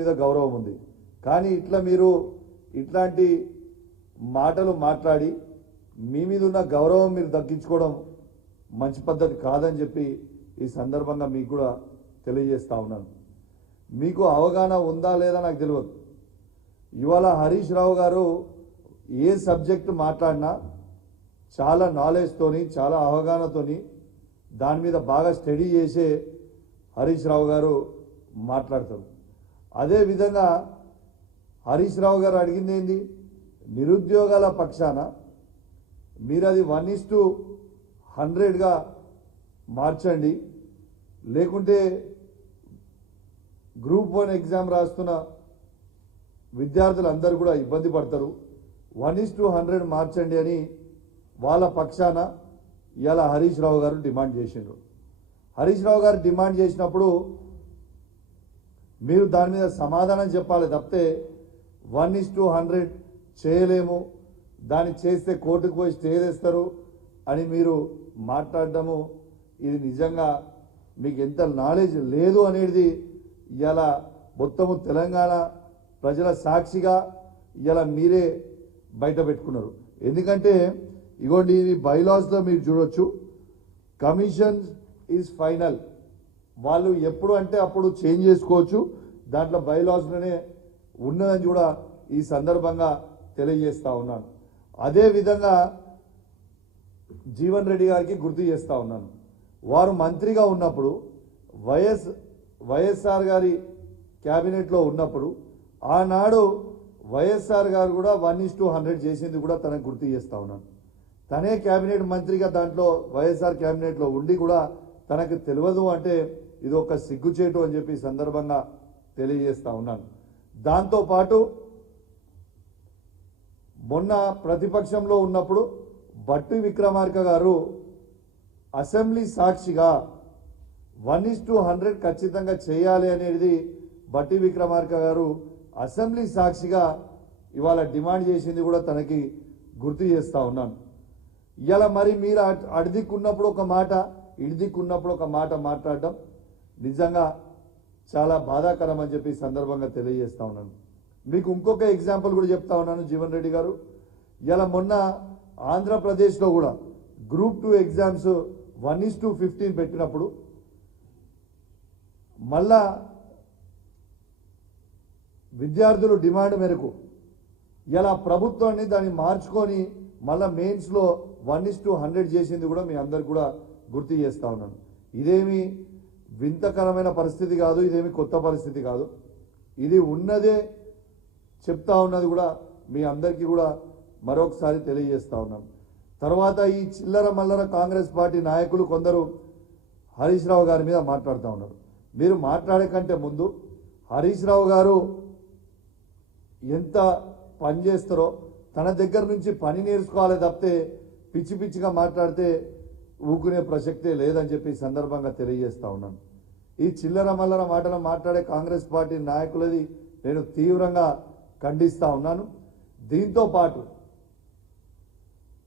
మీద గౌరవం ఉంది. కానీ ఇట్లా మీరు ఇట్లాంటి మాటలు మాట్లాడి మీ మీద ఉన్న గౌరవం మీరు దక్కించుకోవడం మంచి పద్ధతి కాదని చెప్పి ఈ సందర్భంగా మీకు కూడా తెలియజేస్తా ఉన్నాను. మీకు అవగాహన ఉందా లేదా నాకు తెలియదు. ఇవాళ హరీష్ రావు గారు ఏ సబ్జెక్టు మాట్లాడినా చాలా నాలెడ్జ్తోని చాలా అవగాహనతోని దాని మీద బాగా స్టడీ చేసే హరీష్ రావు గారు మాట్లాడతారు. అదేవిధంగా హరీష్ రావు గారు అడిగింది ఏంది, నిరుద్యోగాల పక్షాన మీరు అది 1:100గా మార్చండి, లేకుంటే గ్రూప్ 1 ఎగ్జామ్ రాస్తున్న విద్యార్థులందరూ కూడా ఇబ్బంది పడతారు, 1:100 మార్చండి అని వాళ్ళ పక్షాన ఇలా హరీష్ రావు గారు డిమాండ్ చేసిండ్రు. హరీష్ రావు గారు డిమాండ్ చేసినప్పుడు మీరు దాని మీద సమాధానం చెప్పాలి తప్పితే 1:100 చేయలేము, దాన్ని చేస్తే కోర్టుకు పోయి స్టే చేస్తారు అని మీరు మాట్లాడడము ఇది నిజంగా మీకు ఎంత నాలెడ్జ్ లేదు అనేది ఇలా మొత్తము తెలంగాణ ప్రజల సాక్షిగా ఇలా మీరే బయట పెట్టుకున్నారు. ఎందుకంటే ఇగోండి ఇది బైలాస్లో మీరు చూడొచ్చు, కమిషన్ ఈజ్ ఫైనల్, వాళ్ళు ఎప్పుడు అంటే అప్పుడు చేంజ్ చేసుకోవచ్చు, దాంట్లో బైలాస్లోనే ఉన్నదని కూడా ఈ సందర్భంగా తెలియజేస్తా ఉన్నాను. అదేవిధంగా జీవన్ రెడ్డి గారికి గుర్తు చేస్తూ ఉన్నాను, వారు మంత్రిగా ఉన్నప్పుడు వైఎస్ఆర్ గారి క్యాబినెట్లో ఉన్నప్పుడు ఆనాడు వైఎస్ఆర్ గారు కూడా 1:100 చేసింది కూడా తనకు గుర్తు చేస్తూ ఉన్నాను. తనే క్యాబినెట్ మంత్రిగా దాంట్లో వైఎస్ఆర్ క్యాబినెట్లో ఉండి కూడా తనకు తెలియదు అంటే ఇది ఒక సిగ్గుచేటు అని చెప్పి సందర్భంగా తెలియజేస్తా ఉన్నాను. దాంతోపాటు మొన్న ప్రతిపక్షంలో ఉన్నప్పుడు బట్టి విక్రమార్క గారు అసెంబ్లీ సాక్షిగా 1:100 ఖచ్చితంగా చేయాలి అనేది బట్టి విక్రమార్క గారు అసెంబ్లీ సాక్షిగా ఇవాళ డిమాండ్ చేసింది కూడా తనకి గుర్తు చేస్తా ఉన్నాను. ఇలా మరి మీరు అడిదిక్కున్నప్పుడు ఒక మాట ఇడిదిక్కున్నప్పుడు ఒక మాట మాట్లాడడం నిజంగా చాలా బాధాకరం అని చెప్పి సందర్భంగా తెలియజేస్తా ఉన్నాను. మీకు ఇంకొక ఎగ్జాంపుల్ కూడా చెప్తా ఉన్నాను జీవన్ రెడ్డి గారు. ఇలా మొన్న ఆంధ్రప్రదేశ్లో కూడా గ్రూప్ 2 ఎగ్జామ్స్ 1:15 పెట్టినప్పుడు మళ్ళా విద్యార్థులు డిమాండ్ మేరకు ఇలా ప్రభుత్వాన్ని దాన్ని మార్చుకొని మళ్ళా మెయిన్స్లో 1:100 చేసింది కూడా మీ అందరికి కూడా గుర్తు చేస్తా ఉన్నాను. ఇదేమి వింతకరమైన పరిస్థితి కాదు, ఇదేమి కొత్త పరిస్థితి కాదు, ఇది ఉన్నదే చెప్తా ఉన్నది కూడా మీ అందరికీ కూడా మరొకసారి తెలియజేస్తా ఉన్నాను. తర్వాత ఈ చిల్లర మల్లర కాంగ్రెస్ పార్టీ నాయకులు కొందరు హరీష్ రావు గారి మీద మాట్లాడుతూ ఉన్నారు. మీరు మాట్లాడే కంటే ముందు హరీష్ రావు గారు ఎంత పని చేస్తారో తన దగ్గర నుంచి పని నేర్చుకోవాలి తప్పితే పిచ్చి పిచ్చిగా మాట్లాడితే ఊకునే ప్రసక్తే లేదని చెప్పి సందర్భంగా తెలియజేస్తా ఉన్నాను. ఈ చిల్లర మల్లర మాటలు మాట్లాడే కాంగ్రెస్ పార్టీ నాయకులది నేను తీవ్రంగా ఖండిస్తా ఉన్నాను. దీంతో పాటు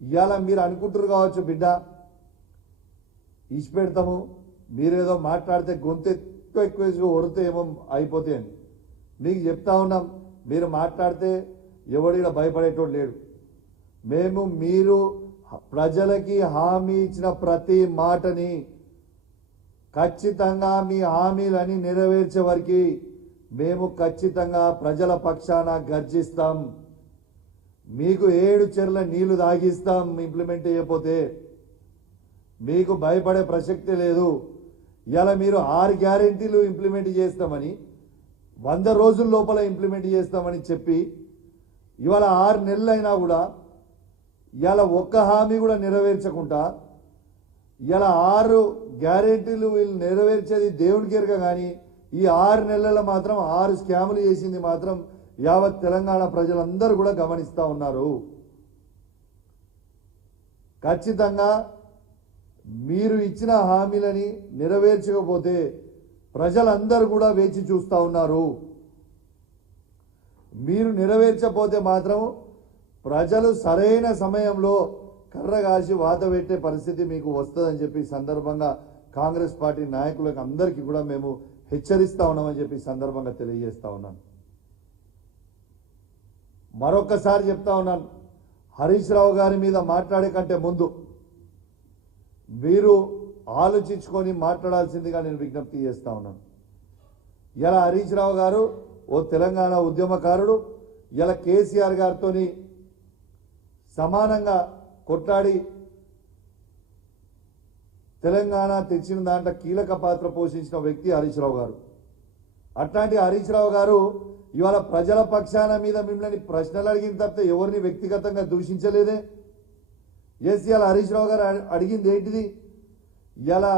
ఇవాళ మీరు అనుకుంటారు కావచ్చు, బిడ్డ ఇచ్చిపెడతాము, మీరేదో మాట్లాడితే గొంతు ఎక్కువ ఒరితే ఏమో అయిపోతే అని మీకు చెప్తా ఉన్నాం. మీరు మాట్లాడితే ఎవడిగా భయపడేటోడు లేడు. మీరు ప్రజలకి హామీ ఇచ్చిన ప్రతి మాటని ఖచ్చితంగా మీ హామీలని నెరవేర్చే వరకు మేము ఖచ్చితంగా ప్రజల పక్షాన గర్జిస్తాం. మీకు 7 చెర్ల నీళ్లు తాగిస్తాం ఇంప్లిమెంట్ చేయకపోతే, మీకు భయపడే ప్రసక్తి లేదు. ఇలా మీరు 6 గ్యారెంటీలు ఇంప్లిమెంట్ చేస్తామని 100 రోజుల లోపల ఇంప్లిమెంట్ చేస్తామని చెప్పి ఇవాళ 6 నెలలైనా కూడా ఇవాళ ఒక్క హామీ కూడా నెరవేర్చకుండా ఇలా 6 గ్యారెంటీలు వీళ్ళు నెరవేర్చేది దేవుడికి ఎరుక. కానీ ఈ 6 నెలల మాత్రం 6 స్కాములు చేసింది మాత్రం యావత్ తెలంగాణ ప్రజలందరూ కూడా గమనిస్తూ ఉన్నారు. ఖచ్చితంగా మీరు ఇచ్చిన హామీలని నెరవేర్చకపోతే ప్రజలందరూ కూడా వేచి చూస్తూ ఉన్నారు. మీరు నెరవేర్చకపోతే మాత్రం ప్రజలు సరైన సమయంలో కర్ర కాసి వాత పెట్టే పరిస్థితి మీకు వస్తుందని చెప్పి సందర్భంగా కాంగ్రెస్ పార్టీ నాయకులకు అందరికీ కూడా మేము హెచ్చరిస్తా ఉన్నామని చెప్పి ఈ సందర్భంగా తెలియజేస్తా ఉన్నాను. మరొకసారి చెప్తా ఉన్నాను, హరీష్ రావు గారి మీద మాట్లాడే కంటే ముందు మీరు ఆలోచించుకొని మాట్లాడాల్సిందిగా నేను విజ్ఞప్తి చేస్తా ఉన్నాను. ఇలా హరీష్ రావు గారు ఓ తెలంగాణ ఉద్యమకారుడు, ఇలా కేసీఆర్ గారితో సమానంగా కొట్లాడి తెలంగాణ తెచ్చిన దాంట్లో కీలక పాత్ర పోషించిన వ్యక్తి హరీష్ రావు గారు. అట్లాంటి హరీష్ రావు గారు ఇవాళ ప్రజల పక్షాన మీద మిమ్మల్ని ప్రశ్నలు అడిగిన తప్పితే ఎవరిని వ్యక్తిగతంగా దూషించలేదే. ఇవాళ హరీష్ రావు గారు అడిగింది ఏంటిది? ఇలా